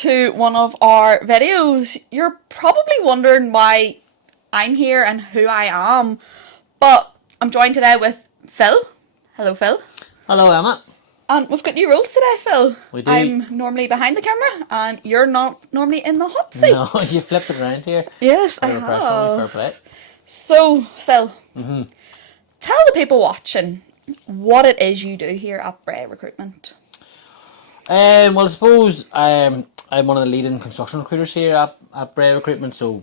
to one of our videos. You're probably wondering why I'm here and who I am, but I'm joined today with Phil. Hello, Phil. Hello, Emma. And we've got new rules today, Phil. We do. I'm normally behind the camera and you're not normally in the hot seat. No, you flipped it around here. Yes, I Fair pressure on me, fair have. play. So, Phil, tell the people watching what it is you do here at Breagh Recruitment. Well, I suppose I'm one of the leading construction recruiters here at Breagh Recruitment, so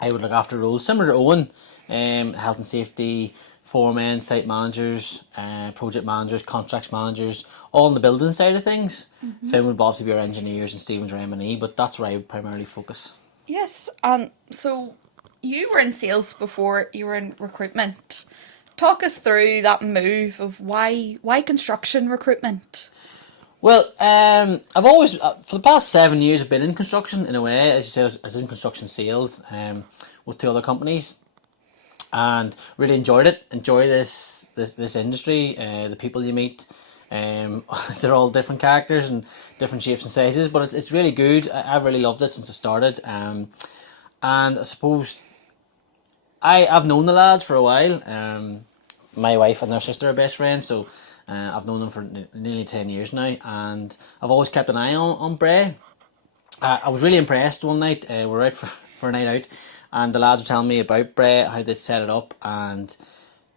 I would look after roles similar to Owen, health and safety, foremen, site managers, project managers, contracts managers, all on the building side of things. Finn would obviously be our engineers and Stephen's our M&E, but that's where I would primarily focus. Yes, and so you were in sales before you were in recruitment. Talk us through that move of why construction recruitment? Well, I've always, for the past 7 years, I've been in construction in a way. As you said, I was in construction sales with two other companies, and really enjoyed it. Enjoy this industry. The people you meet, they're all different characters and different shapes and sizes, but it's really good. I've really loved it since I started. And I suppose I've known the lads for a while. My wife and their sister are best friends, so I've known them for nearly 10 years now, and I've always kept an eye on Breagh. I was really impressed one night. We were out for a night out, and the lads were telling me about Breagh, how they'd set it up, and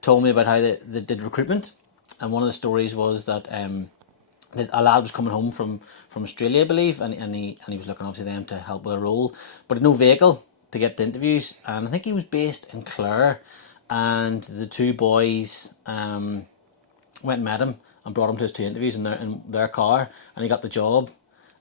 told me about how they did recruitment. And one of the stories was that a lad was coming home from Australia, I believe, and he was looking obviously them to help with a role, but had no vehicle to get the interviews, and I think he was based in Clare, and the two boys went and met him and brought him to his two interviews in their car, and he got the job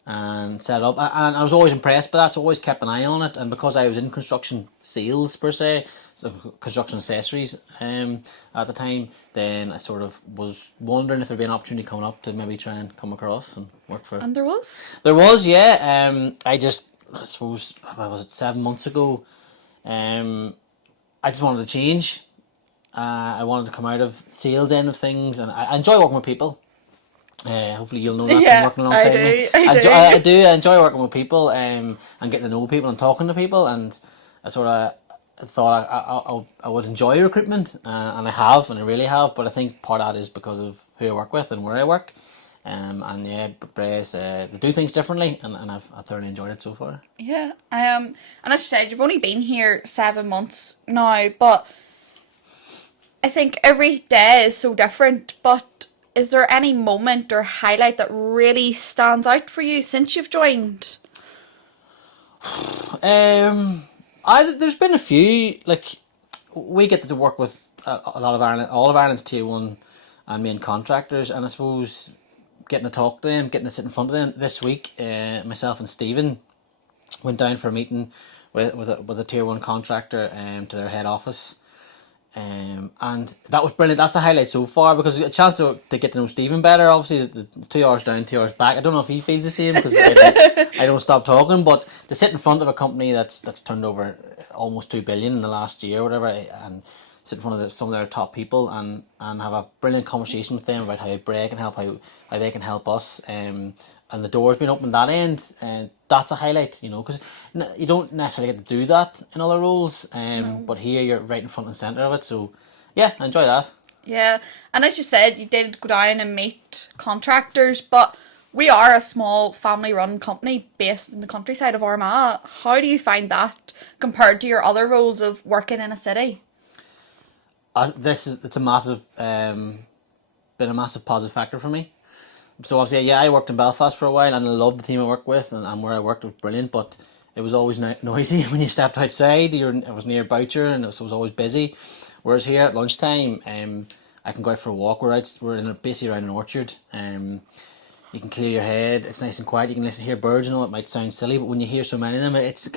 and set it up. And I was always impressed by that, so I always kept an eye on it. And because I was in construction sales per se, so construction accessories at the time, then I sort of was wondering if there'd be an opportunity coming up to maybe try and come across and work for it. And there was? There was, yeah. I suppose, what was it, 7 months ago, I just wanted to change. I wanted to come out of sales end of things, and I enjoy working with people. Hopefully you'll know that Yeah, from working alongside me. I do. I enjoy working with people and getting to know people and talking to people, and I sort of thought I would enjoy recruitment, and I have, and I really have, but I think part of that is because of who I work with and where I work. And yeah, Breagh's, they do things differently, and I've thoroughly enjoyed it so far. Yeah, and as you said, you've only been here 7 months now, but I think every day is so different. But is there any moment or highlight that really stands out for you since you've joined? There's been a few. Like, we get to work with a lot of Ireland, all of Ireland's tier one and main contractors, and I suppose getting to talk to them, getting to sit in front of them. This week, myself and Stephen went down for a meeting with a tier one contractor to their head office. And that was brilliant. That's a highlight so far, because a chance to get to know Stephen better. Obviously, the 2 hours down, 2 hours back. I don't know if he feels the same, because I don't stop talking. But to sit in front of a company that's turned over almost 2 billion in the last year, or whatever, and sit in front of some of their top people and have a brilliant conversation with them about how Breagh can help, how they can help us, and the door's been opened that end, and that's a highlight, because you don't necessarily get to do that in other roles, No. but here you're right in front and centre of it, so yeah, I enjoy that. Yeah, and as you said, you did go down and meet contractors, but we are a small family-run company based in the countryside of Armagh. How do you find that compared to your other roles of working in a city? It's a massive, been a massive positive factor for me. So obviously, yeah, I worked in Belfast for a while, and I loved the team I worked with, and where I worked was brilliant. But it was always noisy when you stepped outside. It was near Boucher, and it was always busy. Whereas here at lunchtime, I can go out for a walk. We're basically around an orchard. You can clear your head. It's nice and quiet. You can listen to hear birds. It might sound silly, but when you hear so many of them, it's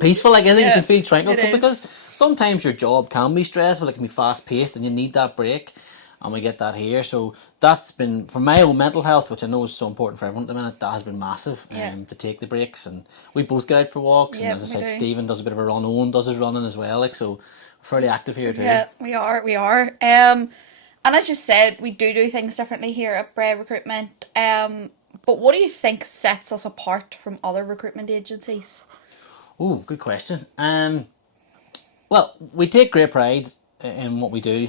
peaceful. Like, isn't it? You can feel tranquil, because sometimes your job can be stressful. It can be fast paced, and you need that break. And we get that here. So that's been, for my own mental health, which I know is so important for everyone at the minute, that has been massive. To take the breaks, and we both get out for walks. And as I said, Stephen does a bit of a run. Owen does his running as well. Like, so we're fairly active here too. Yeah, we are. And as you said, we do things differently here at Breagh Recruitment. But what do you think sets us apart from other recruitment agencies? Oh, good question. Well, we take great pride in what we do.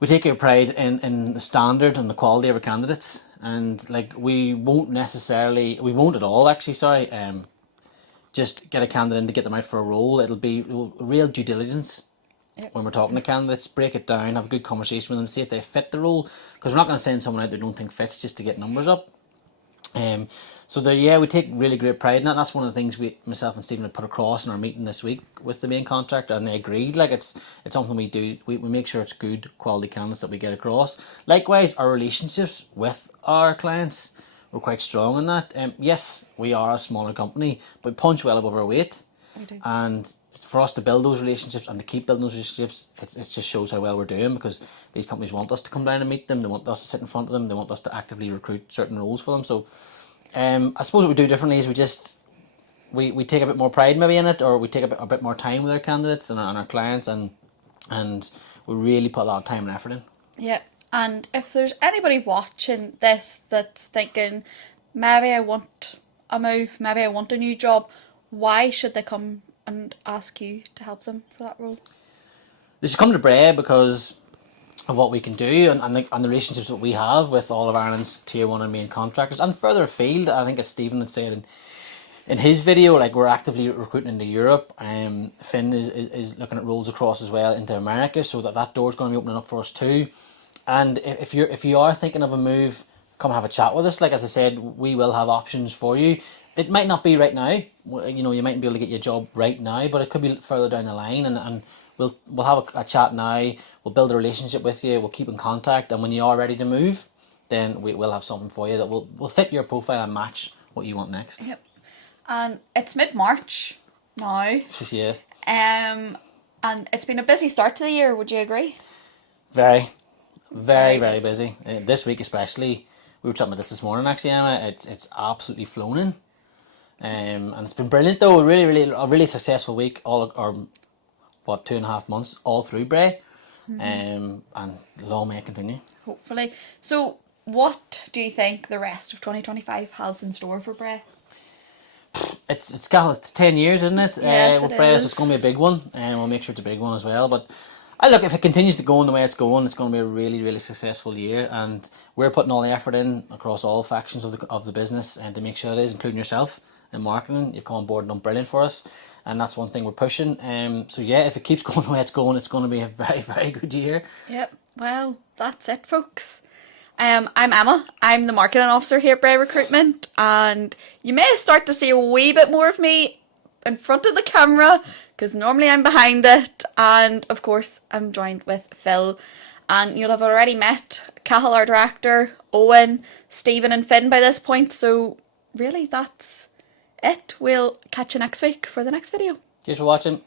We take great pride in the standard and the quality of our candidates, and like we won't at all actually. Sorry, just get a candidate in to get them out for a role. It'll be real due diligence. Yep. When we're talking to candidates, break it down, have a good conversation with them, see if they fit the role. Because we're not going to send someone out they don't think fits just to get numbers up. So there, yeah, we take really great pride in that. That's one of the things myself and Stephen, had put across in our meeting this week with the main contractor, and they agreed. Like it's something we do. We make sure it's good quality candidates that we get across. Likewise, our relationships with our clients, we're quite strong in that. Yes, we are a smaller company, but we punch well above our weight. We do. And for us to build those relationships and to keep building those relationships, it just shows how well we're doing, because these companies want us to come down and meet them. They want us to sit in front of them. They want us to actively recruit certain roles for them. So I suppose what we do differently is we take a bit more pride maybe in it, or we take a bit more time with our candidates and our clients, and we really put a lot of time and effort in. Yeah. And if there's anybody watching this that's thinking, maybe I want a move, maybe I want a new job, why should they come and ask you to help them for that role? They should come to Breagh because of what we can do, and the relationships that we have with all of Ireland's tier 1 and main contractors, and further afield. I think as Stephen had said in his video, like we're actively recruiting into Europe. Finn is looking at roles across as well into America, so that door's going to be opening up for us too. And if you are thinking of a move, come have a chat with us. Like as I said, we will have options for you. It might not be right now. You know, you mightn't be able to get your job right now, but it could be further down the line, and we'll have a chat now. We'll build a relationship with you. We'll keep in contact, and when you are ready to move, then we'll have something for you that will fit your profile and match what you want next. Yep. And it's mid-March now. Yeah. And it's been a busy start to the year, would you agree? Very Very busy. This week especially, we were chatting about this morning actually, Emma. It's absolutely flown in. And it's been brilliant though. A really successful week. All or 2.5 months all through Breagh. And long may it continue. Hopefully. So what do you think the rest of 2025 has in store for Breagh? It's 10 years, isn't it? Yes, with it Breagh, is. so it's going to be a big one, and we'll make sure it's a big one as well. But I look, if it continues to go in the way it's going to be a really, really successful year, and we're putting all the effort in across all factions of the business, and to make sure it is, including yourself in marketing. You've come on board and done brilliant for us, and that's one thing we're pushing. So yeah, if it keeps going the way it's going to be a very, very good year. Yep. Well, that's it, folks. I'm Emma. I'm the marketing officer here at Breagh Recruitment, and you may start to see a wee bit more of me in front of the camera, because normally I'm behind it, and of course I'm joined with Phil, and you'll have already met Cahill, our director, Owen, Stephen and Finn by this point, so really that's it. We'll catch you next week for the next video. Cheers for watching.